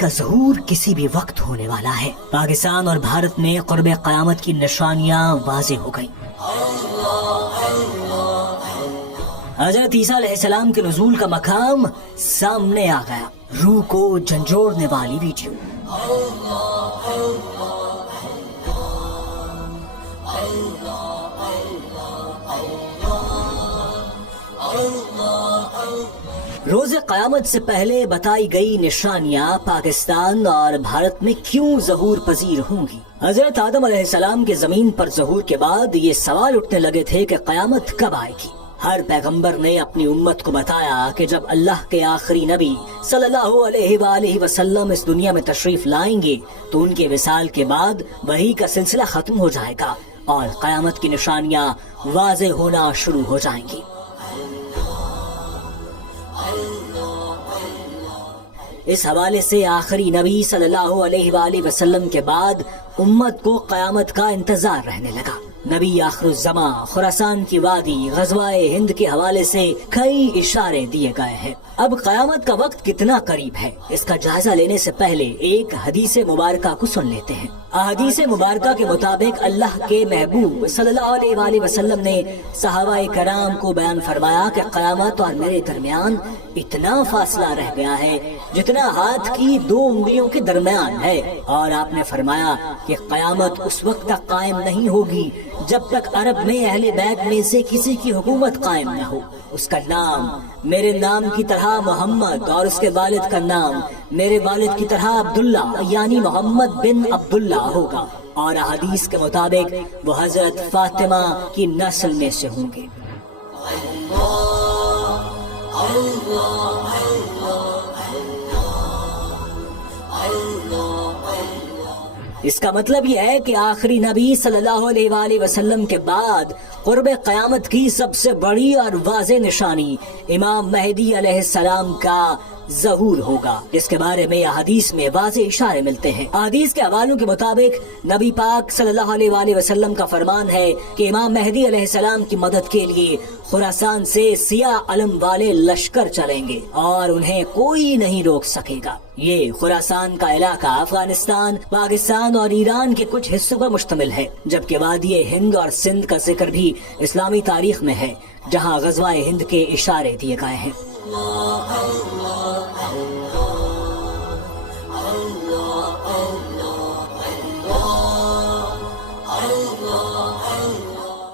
کا ظہور کسی بھی وقت ہونے والا ہے۔ پاکستان اور بھارت میں قرب قیامت کی نشانیاں واضح ہو گئیں۔ حضرت عیسیٰ علیہ السلام کے نزول کا مقام سامنے آ گیا۔ روح کو جھنجھوڑنے والی ویڈیو۔ روز قیامت سے پہلے بتائی گئی نشانیاں پاکستان اور بھارت میں کیوں ظہور پذیر ہوں گی؟ حضرت آدم علیہ السلام کے زمین پر ظہور کے بعد یہ سوال اٹھنے لگے تھے کہ قیامت کب آئے گی۔ ہر پیغمبر نے اپنی امت کو بتایا کہ جب اللہ کے آخری نبی صلی اللہ علیہ وآلہ وسلم اس دنیا میں تشریف لائیں گے تو ان کے وصال کے بعد وحی کا سلسلہ ختم ہو جائے گا اور قیامت کی نشانیاں واضح ہونا شروع ہو جائیں گی۔ اس حوالے سے آخری نبی صلی اللہ علیہ وآلہ وسلم کے بعد امت کو قیامت کا انتظار رہنے لگا۔ نبی آخر الزماں، خراسان کی وادی، غزوہ ہند کے حوالے سے کئی اشارے دیے گئے ہیں۔ اب قیامت کا وقت کتنا قریب ہے اس کا جائزہ لینے سے پہلے ایک حدیث مبارکہ کو سن لیتے ہیں۔ احادیث مبارکہ کے مطابق اللہ کے محبوب صلی اللہ علیہ وآلہ وسلم نے صحابہ کرام کو بیان فرمایا کہ قیامت اور میرے درمیان اتنا فاصلہ رہ گیا ہے جتنا ہاتھ کی 2 انگلیوں کے درمیان ہے، اور آپ نے فرمایا کہ قیامت اس وقت تک قائم نہیں ہوگی جب تک عرب میں اہل بیت میں سے کسی کی حکومت قائم نہ ہو۔ اس کا نام میرے نام کی طرح محمد اور اس کے والد کا نام میرے والد کی طرح عبداللہ یعنی محمد بن عبداللہ ہوگا، اور احادیث کے مطابق وہ حضرت فاطمہ کی نسل میں سے ہوں گے۔ اس کا مطلب یہ ہے کہ آخری نبی صلی اللہ علیہ وآلہ وسلم کے بعد قرب قیامت کی سب سے بڑی اور واضح نشانی امام مہدی علیہ السلام کا ظہور ہوگا، جس کے بارے میں حدیث میں واضح اشارے ملتے ہیں۔ حدیث کے حوالوں کے مطابق نبی پاک صلی اللہ علیہ وآلہ وسلم کا فرمان ہے کہ امام مہدی علیہ السلام کی مدد کے لیے خراسان سے سیاہ علم والے لشکر چلیں گے اور انہیں کوئی نہیں روک سکے گا۔ یہ خراسان کا علاقہ افغانستان، پاکستان اور ایران کے کچھ حصوں پر مشتمل ہے، جبکہ وادی ہند اور سندھ کا ذکر بھی اسلامی تاریخ میں ہے، جہاں غزوہ ہند کے اشارے دیے گئے ہیں۔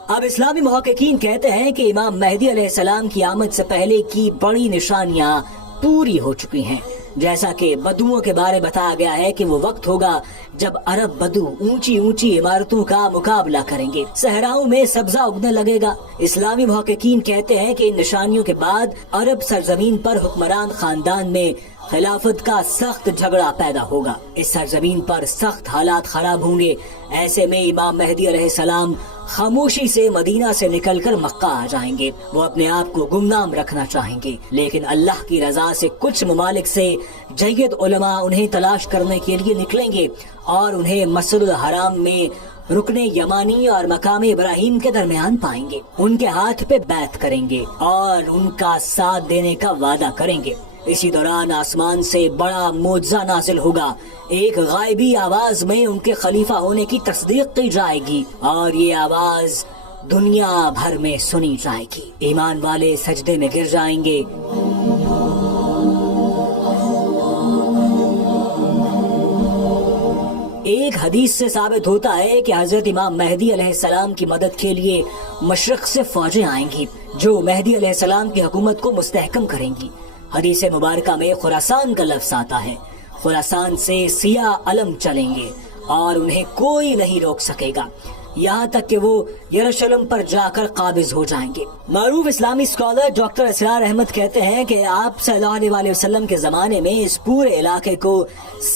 اب اسلامی محققین کہتے ہیں کہ امام مہدی علیہ السلام کی آمد سے پہلے کی بڑی نشانیاں پوری ہو چکی ہیں، جیسا کہ بدوؤں کے بارے بتایا گیا ہے کہ وہ وقت ہوگا جب عرب بدو اونچی اونچی عمارتوں کا مقابلہ کریں گے، صحراؤں میں سبزہ اگنے لگے گا۔ اسلامی محققین کہتے ہیں کہ ان نشانیوں کے بعد عرب سرزمین پر حکمران خاندان میں خلافت کا سخت جھگڑا پیدا ہوگا، اس سرزمین پر سخت حالات خراب ہوں گے۔ ایسے میں امام مہدی علیہ السلام خاموشی سے مدینہ سے نکل کر مکہ آ جائیں گے۔ وہ اپنے آپ کو گمنام رکھنا چاہیں گے، لیکن اللہ کی رضا سے کچھ ممالک سے جید علماء انہیں تلاش کرنے کے لیے نکلیں گے اور انہیں مسجد الحرام میں رکن یمانی اور مقام ابراہیم کے درمیان پائیں گے، ان کے ہاتھ پہ بیعت کریں گے اور ان کا ساتھ دینے کا وعدہ کریں گے۔ اسی دوران آسمان سے بڑا معجزہ نازل ہوگا، ایک غائبی آواز میں ان کے خلیفہ ہونے کی تصدیق کی جائے گی اور یہ آواز دنیا بھر میں سنی جائے گی۔ ایمان والے سجدے میں گر جائیں گے۔ ایک حدیث سے ثابت ہوتا ہے کہ حضرت امام مہدی علیہ السلام کی مدد کے لیے مشرق سے فوجیں آئیں گی جو مہدی علیہ السلام کی حکومت کو مستحکم کریں گی۔ حدیث مبارکہ میں خراسان کا لفظ آتا ہے۔ خراسان سے سیاہ علم چلیں گے اور انہیں کوئی نہیں روک سکے گا، یہاں تک کہ وہ یروشلم پر جا کر قابض ہو جائیں گے۔ معروف اسلامی اسکالر ڈاکٹر اسرار احمد کہتے ہیں کہ آپ صلی اللہ علیہ وآلہ وسلم کے زمانے میں اس پورے علاقے کو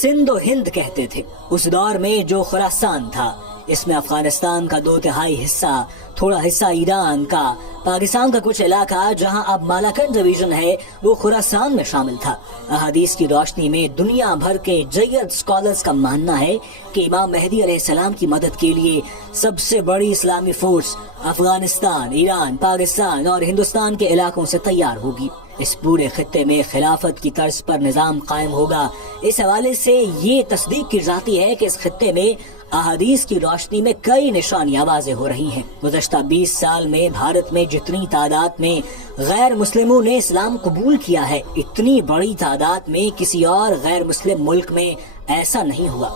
سندھ و ہند کہتے تھے۔ اس دور میں جو خراسان تھا اس میں افغانستان کا 2/3 حصہ، تھوڑا حصہ ایران کا، پاکستان کا کچھ علاقہ جہاں اب مالاکنڈ ڈویژن ہے وہ خراسان میں شامل تھا۔ احادیث کی روشنی میں دنیا بھر کے جید سکالرز کا ماننا ہے کہ امام مہدی علیہ السلام کی مدد کے لیے سب سے بڑی اسلامی فورس افغانستان، ایران، پاکستان اور ہندوستان کے علاقوں سے تیار ہوگی۔ اس پورے خطے میں خلافت کی طرز پر نظام قائم ہوگا۔ اس حوالے سے یہ تصدیق کی جاتی ہے کہ اس خطے میں احادیث کی روشنی میں کئی نشانیاں واضح ہو رہی ہیں۔ گزشتہ 20 سال میں بھارت میں جتنی تعداد میں غیر مسلموں نے اسلام قبول کیا ہے، اتنی بڑی تعداد میں کسی اور غیر مسلم ملک میں ایسا نہیں ہوا۔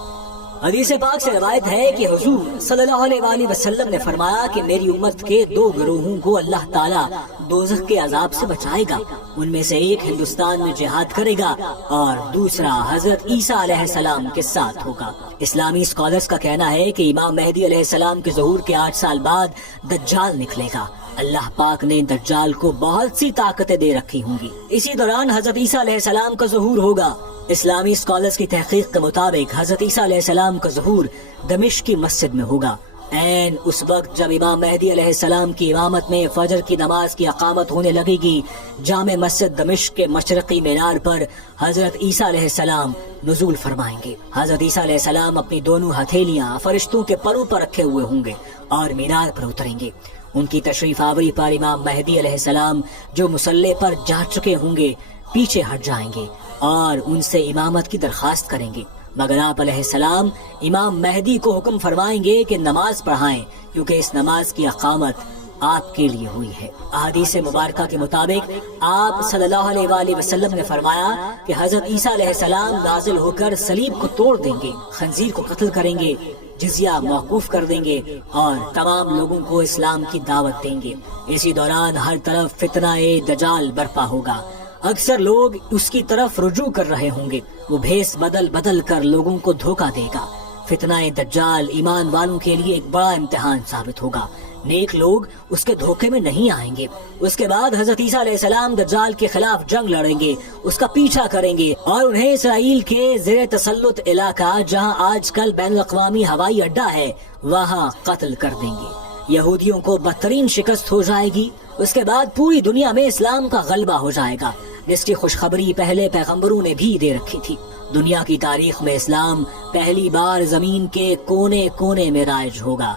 حدیث پاک سے روایت ہے کہ حضور صلی اللہ علیہ وآلہ وسلم نے فرمایا کہ میری امت کے 2 گروہوں کو اللہ تعالیٰ دوزخ کے عذاب سے بچائے گا۔ ان میں سے ایک ہندوستان میں جہاد کرے گا اور دوسرا حضرت عیسیٰ علیہ السلام کے ساتھ ہوگا۔ اسلامی اسکالرز کا کہنا ہے کہ امام مہدی علیہ السلام کے ظہور کے 8 سال بعد دجال نکلے گا۔ اللہ پاک نے دجال کو بہت سی طاقتیں دے رکھی ہوں گی۔ اسی دوران حضرت عیسیٰ علیہ السلام کا ظہور ہوگا۔ اسلامی اسکالرز کی تحقیق کے مطابق حضرت عیسیٰ علیہ السلام کا ظہور دمشق کی مسجد میں ہوگا، عین اس وقت جب امام مہدی علیہ السلام کی امامت میں فجر کی نماز کی اقامت ہونے لگے گی۔ جامع مسجد دمشق کے مشرقی مینار پر حضرت عیسیٰ علیہ السلام نزول فرمائیں گے۔ حضرت عیسیٰ علیہ السلام اپنی دونوں ہتھیلیاں فرشتوں کے پروں پر رکھے ہوئے ہوں گے اور مینار پر اتریں گے۔ ان کی تشریف آوری پر امام مہدی علیہ السلام جو مصلی پر جا چکے ہوں گے پیچھے ہٹ جائیں گے اور ان سے امامت کی درخواست کریں گے، مگر آپ علیہ السلام امام مہدی کو حکم فرمائیں گے کہ نماز پڑھائیں، کیونکہ اس نماز کی اقامت آپ کے لیے ہوئی ہے۔ احادیث مبارکہ کے مطابق آپ صلی اللہ علیہ وآلہ وسلم نے فرمایا کہ حضرت عیسیٰ علیہ السلام نازل ہو کر صلیب کو توڑ دیں گے، خنزیر کو قتل کریں گے، جزیہ موقوف کر دیں گے اور تمام لوگوں کو اسلام کی دعوت دیں گے۔ اسی دوران ہر طرف فتنہ دجال برپا ہوگا۔ اکثر لوگ اس کی طرف رجوع کر رہے ہوں گے، وہ بھیس بدل کر لوگوں کو دھوکہ دے گا۔ فتنہ دجال ایمان والوں کے لیے ایک بڑا امتحان ثابت ہوگا، نیک لوگ اس کے دھوکے میں نہیں آئیں گے۔ اس کے بعد حضرت عیسیٰ علیہ السلام دجال کے خلاف جنگ لڑیں گے، اس کا پیچھا کریں گے اور انہیں اسرائیل کے زیر تسلط علاقہ جہاں آج کل بین الاقوامی ہوائی اڈہ ہے وہاں قتل کر دیں گے۔ یہودیوں کو بدترین شکست ہو جائے گی۔ اس کے بعد پوری دنیا میں اسلام کا غلبہ ہو جائے گا، جس کی خوشخبری پہلے پیغمبروں نے بھی دے رکھی تھی۔ دنیا کی تاریخ میں اسلام پہلی بار زمین کے کونے کونے میں رائج ہوگا۔